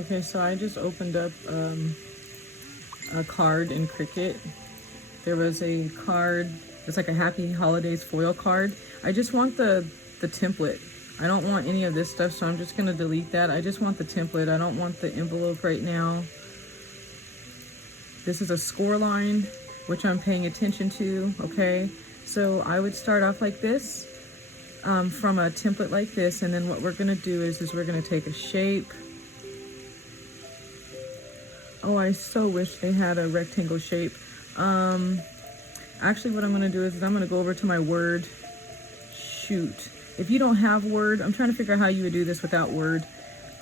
Okay, so I just opened up a card in Cricut. There was a card, it's like a Happy Holidays foil card. I just want the template. I don't want any of this stuff, so I'm just gonna delete that. I just want the template. I don't want the envelope right now. This is a score line, which I'm paying attention to, okay? So I would start off like this, from a template like this, and then what we're gonna do is we're gonna take a shape. Oh, I so wish they had a rectangle shape. Actually what I'm gonna do is I'm gonna go over to my Word. Shoot. If you don't have Word, I'm trying to figure out how you would do this without Word.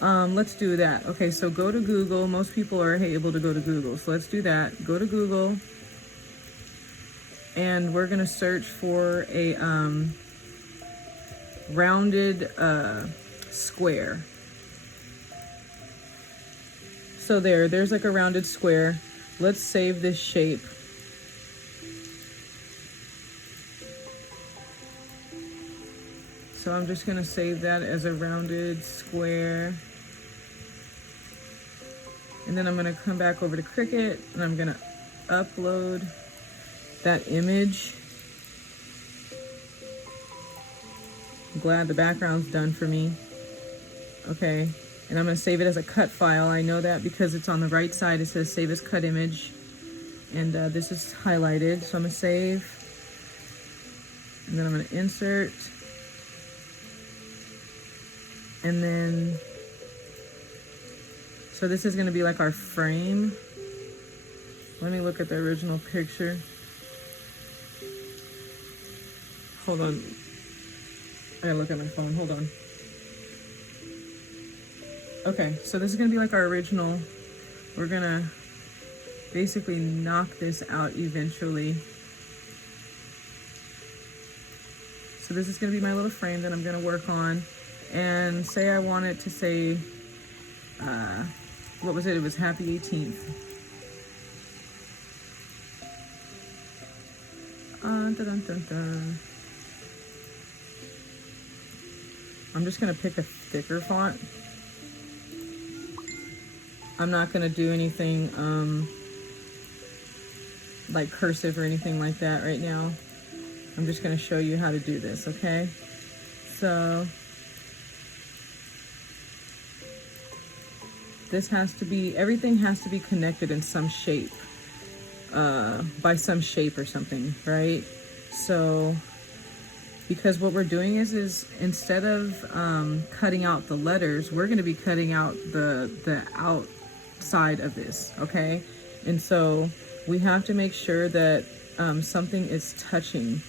Let's do that. Okay, so go to Google. Most people are able to go to Google. So let's do that. Go to Google. And we're gonna search for a rounded square. So there's like a rounded square. Let's save this shape. So I'm just gonna save that as a rounded square. And then I'm gonna come back over to Cricut and I'm gonna upload that image. I'm glad the background's done for me. Okay, and I'm gonna save it as a cut file. I know that because it's on the right side, it says save as cut image. And this is highlighted, so I'm gonna save. And then I'm gonna insert. And then, so this is gonna be like our frame. Let me look at the original picture. Hold on. I gotta look at my phone, hold on. Okay, so this is gonna be like our original. We're gonna basically knock this out eventually. So this is gonna be my little frame that I'm gonna work on. And say I want it to say, what was it? It was Happy 18th. Dun, dun, dun, dun. I'm just gonna pick a thicker font. I'm not gonna do anything like cursive or anything like that right now. I'm just gonna show you how to do this, okay? So this has to be, everything has to be connected in some shape, by some shape or something, right? So, because what we're doing is instead of cutting out the letters, we're gonna be cutting out the outside of this, okay? And so we have to make sure that something is touching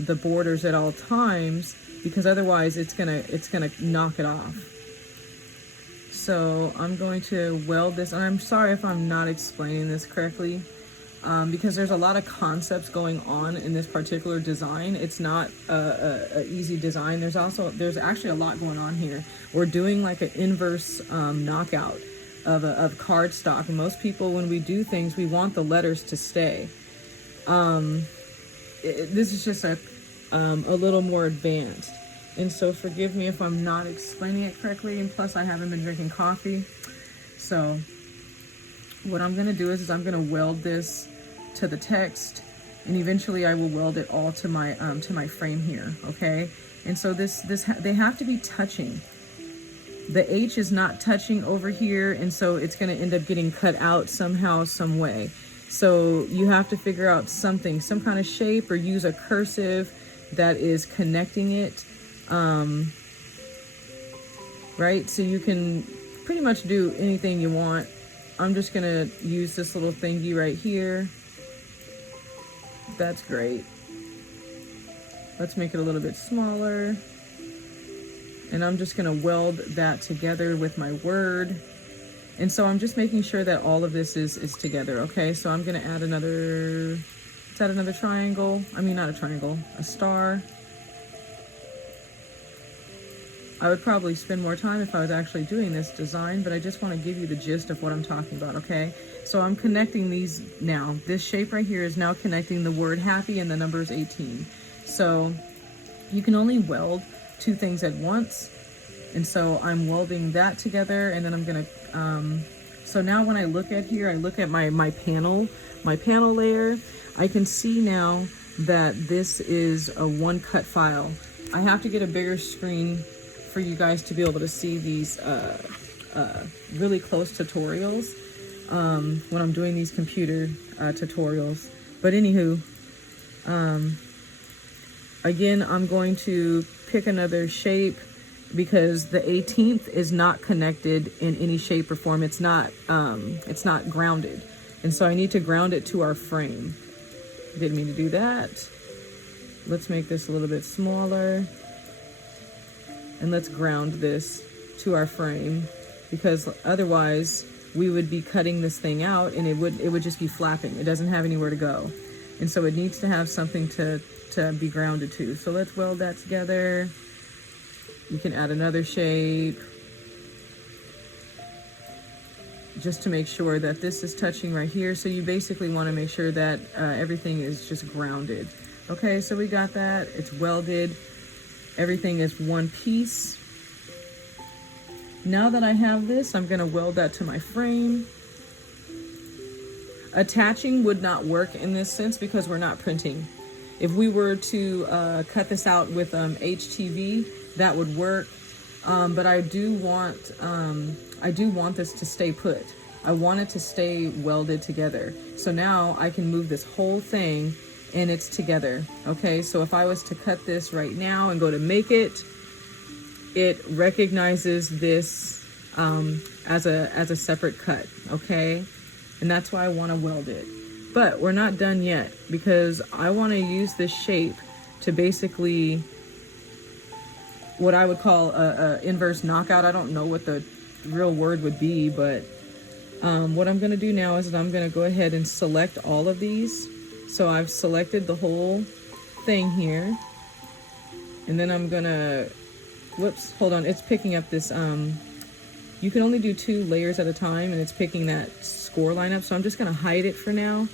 the borders at all times, because otherwise it's gonna knock it off. So I'm going to weld this, and I'm sorry if I'm not explaining this correctly, because there's a lot of concepts going on in this particular design. It's not a easy design. There's actually a lot going on here. We're doing like an inverse knockout of cardstock. Most people, when we do things, we want the letters to stay. This is just a little more advanced. And so forgive me if I'm not explaining it correctly, and plus I haven't been drinking coffee. So what I'm gonna do is I'm gonna weld this to the text, and eventually I will weld it all to my frame here, okay? And so they have to be touching. The H is not touching over here, and so it's gonna end up getting cut out somehow, some way. So you have to figure out something, some kind of shape, or use a cursive that is connecting it. Right, so you can pretty much do anything you want. I'm just gonna use this little thingy right here. That's great. Let's make it a little bit smaller. And I'm just gonna weld that together with my Word. And so I'm just making sure that all of this is together, okay? So I'm gonna add another, let's add another triangle. I mean, not a triangle, a star. I would probably spend more time if I was actually doing this design, but I just want to give you the gist of what I'm talking about, okay? So I'm connecting these now. This shape right here is now connecting the word happy and the numbers 18. So you can only weld two things at once. And so I'm welding that together, and then I'm gonna So now when I look at here, I look at my panel layer, I can see now that this is a one cut file. I have to get a bigger screen for you guys to be able to see these really close tutorials when I'm doing these computer tutorials. But anywho, again, I'm going to pick another shape because the 18th is not connected in any shape or form. It's not grounded. And so I need to ground it to our frame. Didn't mean to do that. Let's make this a little bit smaller. And let's ground this to our frame, because otherwise we would be cutting this thing out and it would just be flapping. It doesn't have anywhere to go. And so it needs to have something to be grounded to. So let's weld that together. You can add another shape just to make sure that this is touching right here. So you basically want to make sure that everything is just grounded. Okay, so we got that. It's welded. Everything is one piece. Now that I have this, I'm going to weld that to my frame. Attaching would not work in this sense because we're not printing. If we were to cut this out with HTV, that would work. But I do want this to stay put. I want it to stay welded together. So now I can move this whole thing and it's together. Okay, so if I was to cut this right now and go to make it, it recognizes this as a separate cut. Okay, and that's why I want to weld it. But we're not done yet, because I want to use this shape to basically what I would call a inverse knockout. I don't know what the real word would be, but what I'm going to do now is that I'm going to go ahead and select all of these. So I've selected the whole thing here, and then I'm gonna, whoops, hold on, it's picking up this, you can only do 2 layers at a time, and it's picking that score line up. So I'm just gonna hide it for now,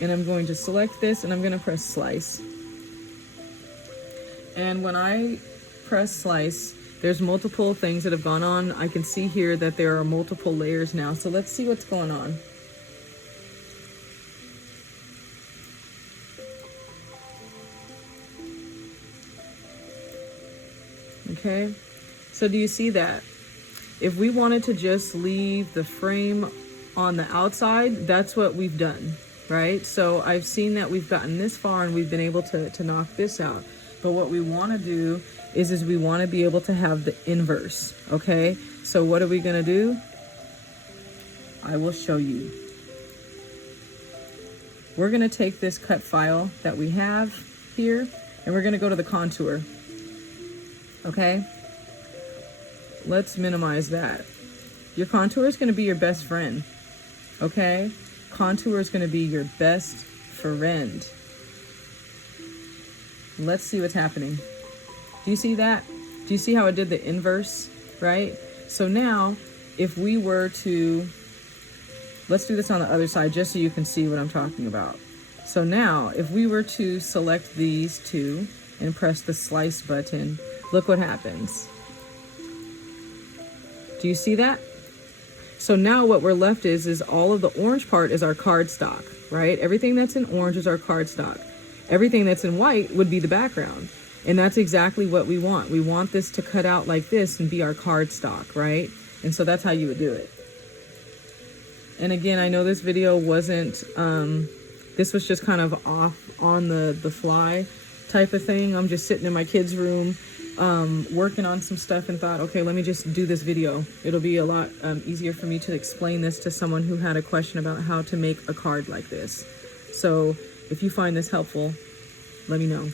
and I'm going to select this, and I'm gonna press slice. And when I press slice, there's multiple things that have gone on. I can see here that there are multiple layers now. So let's see what's going on. Okay, so do you see that? If we wanted to just leave the frame on the outside, that's what we've done, right? So I've seen that we've gotten this far and we've been able to knock this out. But what we want to do is we want to be able to have the inverse, okay? So what are we going to do? I will show you. We're going to take this cut file that we have here, and we're going to go to the contour. Okay, let's minimize that. Your contour is going to be your best friend. Okay, contour is going to be your best friend. Let's see what's happening. Do you see that? Do you see how it did the inverse, right? So now if we were to, let's do this on the other side just so you can see what I'm talking about. So now if we were to select these two and press the slice button, look what happens. Do you see that? So now what we're left is all of the orange part is our cardstock, right? Everything that's in orange is our cardstock. Everything that's in white would be the background. And that's exactly what we want. We want this to cut out like this and be our cardstock, right? And so that's how you would do it. And again, I know this video wasn't, this was just kind of off on the fly type of thing. I'm just sitting in my kids' room working on some stuff and thought, okay, let me just do this video. It'll be a lot easier for me to explain this to someone who had a question about how to make a card like this. So if you find this helpful, let me know.